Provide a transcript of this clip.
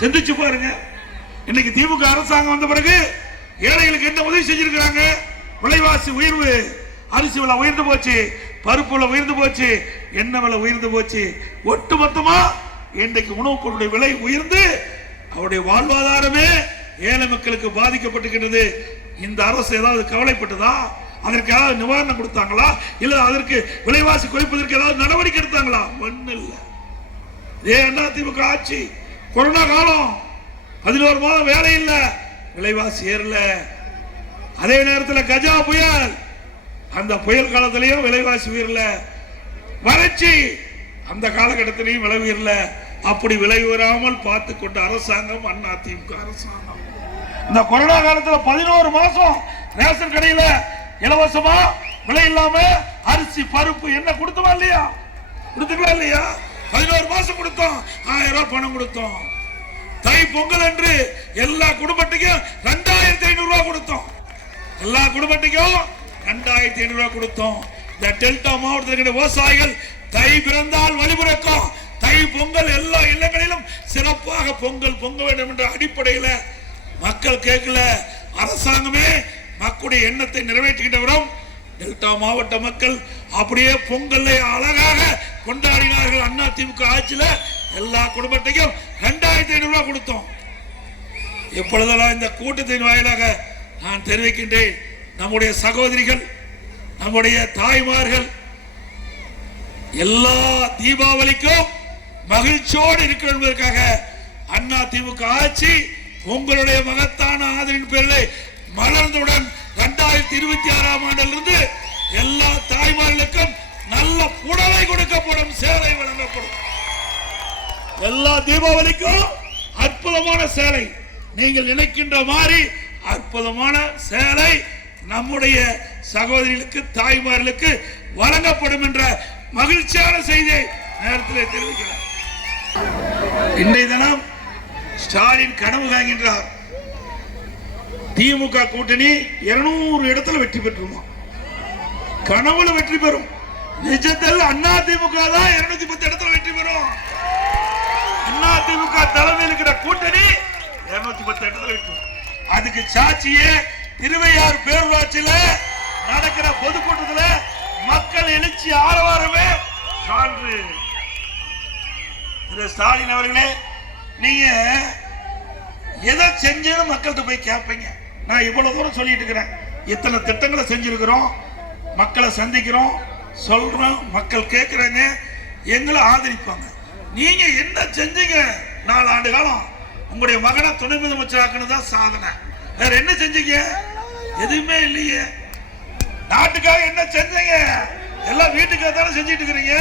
சிந்திச்சு பாருங்க. இன்னைக்கு திமுக அரசாங்கம் வந்த பிறகு ஏழைகளுக்கு என்ன உதவி செஞ்சிருக்கிறாங்க? விலைவாசி உயர்வு அரிசி விலை உயர்ந்து போச்சு பருப்பு விலை உயர்ந்து போச்சு எண்ணெய் விலை உயர்ந்து போச்சு. ஒட்டு மொத்தமா இன்றைக்கு உணவுப் பொருளுடைய விலை உயர்ந்து அவருடைய வாழ்வாதாரமே ஏழை மக்களுக்கு பாதிக்கப்பட்டுகின்றது இந்த அரசு ஏதாவது கவலைப்பட்டதா? அதற்கு ஏதாவது நிவாரணம் கொடுத்தாங்களா? இல்ல அதற்கு விலைவாசி குறைப்பதற்கு ஏதாவது நடவடிக்கை எடுத்தாங்களா? ஒண்ணு இல்லை. ஏன்னா திமுக ஆட்சி. கொரோனா காலம். பதினோரு மாதம் வேலை இல்லை. விலைவாசி ஏறல. அதே நேரத்தில் கஜா புயல். அந்த புயல் காலத்திலையும் விலைவாசி உயரல. வறட்சி. அந்த காலகட்டத்திலையும் விலை உயரல. அப்படி விலை உயராமல் பார்த்து கொண்ட அரசாங்கம் அண்ணா திமுக அரசாங்கம். இந்த கொரோனா காலத்தில் பதினோரு மாசம் ரேஷன் கடையில இலவசமா விலை இல்லாம அரிசி பருப்பு என்ன கொடுத்தோமா இல்லையா? கொடுத்துக்கலாம் இல்லையா? பதினோரு மாசம் கொடுத்தோம் ஆயிரம் ரூபாய் பணம் கொடுத்தோம். தை பொங்கல் என்று எல்லா குடும்பத்துக்கும் ரெண்டாயிரத்தி ஐநூறு ரூபாய் கொடுத்தோம். எல்லா குடும்பத்துக்கும் ரெண்டாயிரத்தி ஐநூறு ரூபாய் கொடுத்தோம். இந்த டெல்டா மாவட்டத்தில் இருக்கிற விவசாயிகள் தை பிறந்தால் வழிபிறக்கும். தை பொங்கல் எல்லா இல்லங்களிலும் சிறப்பாக பொங்கல் பொங்க வேண்டும் என்ற அடிப்படையில் மக்கள் கேட்கல. அரசாங்கமே மக்களுடைய எண்ணத்தை நிறைவேற்றுகின்றவரும் டெல்டா மாவட்ட மக்கள் அப்படியே பொங்கலை அழகாக கொண்டாடினார்கள் அண்ணா திமுக ஆட்சியில. எல்லா குடும்பத்தையும் ரெண்டாயிரத்தி ஐநூறு ரூபாய் கொடுத்தோம். எப்பொழுதெல்லாம் இந்த கூட்டத்தின் வாயிலாக நான் தெரிவிக்கின்றேன் நம்முடைய சகோதரிகள் நம்முடைய தாய்மார்கள் எல்லா தீபாவளிக்கும் மகிழ்ச்சியோடு இருக்க என்பதற்காக அண்ணா திமுக ஆட்சி உங்களுடைய மகத்தான ஆதரின் பேரில் மலர்ந்தவுடன் இரண்டாயிரத்தி இருபத்தி ஆறாம் ஆண்டிலிருந்து எல்லா தாய்மார்களுக்கும் நல்ல புடவை கொடுக்கப்படும் சேலை வழங்கப்படும். எல்லா தீபாவளிக்கும் அற்புதமான சேலை. நீங்கள் நினைக்கின்ற மாதிரி அற்புதமான சேலை நம்முடைய சகோதரிகளுக்கு தாய்மார்களுக்கு வழங்கப்படும் என்ற மகிழ்ச்சியான செய்தியை நேரத்தில் தெரிவிக்கிறார் இன்றைய தினம் ஸ்டாலின் கனவு காண்கின்றார். திமுக கூட்டணி இருநூறு இடத்துல வெற்றி பெற்றுமா? கனவுல வெற்றி பெறும். நிஜத்தில் அண்ணா திமுக தான் இருநூத்தி பத்து இடத்துல வெற்றி பெறும். அண்ணா திமுக தலைமையில் இருக்கிற கூட்டணி இருநூத்தி பத்து இடத்துல வெற்றி அதுக்கு சாட்சியே திருவையார் பேரூராட்சியில நடக்கிற பொதுக்கூட்டத்துல மக்கள் எழுச்சி ஆரவாரமே சான்று. திரு ஸ்டாலின் அவர்களே நீங்க எதை செஞ்சேன்னு மக்கள்கிட்ட போய் கேட்பீங்க நான் இவ்வளவு தூரம் சொல்லிட்டு இருக்கிறேன். இத்தனை திட்டங்களை செஞ்சிருக்கிறோம். மக்களை சந்திக்கிறோம். சொல்றோம். மக்கள் கேட்குறாங்க எங்களை ஆதரிப்பாங்க. நீங்க என்ன செஞ்சீங்க நாலு ஆண்டு காலம்? உங்களுடைய மகனை துணை முதலமைச்சர் தான் சாதனை. வேற என்ன செஞ்சீங்க? எதுவுமே இல்லையே. நாட்டுக்காக என்ன செஞ்சீங்க? எல்லாம் வீட்டுக்காக தானே செஞ்சிட்டு இருக்கிறீங்க.